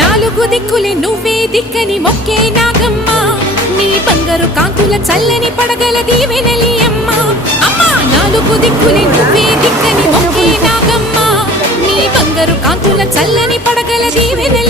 నాలుగు దిక్కులే నువ్వే దిక్కని మొక్కే నాగమ్మ నీ బంగారు కాంతుల చల్లని పడగల దీవెనలి అమ్మ అమ్మా నాలుగు దిక్కులే నువ్వే దిక్కని మొక్కే నాగమ్మ నీ బంగారు కాంతుల చల్లని పడగల దీవెనలి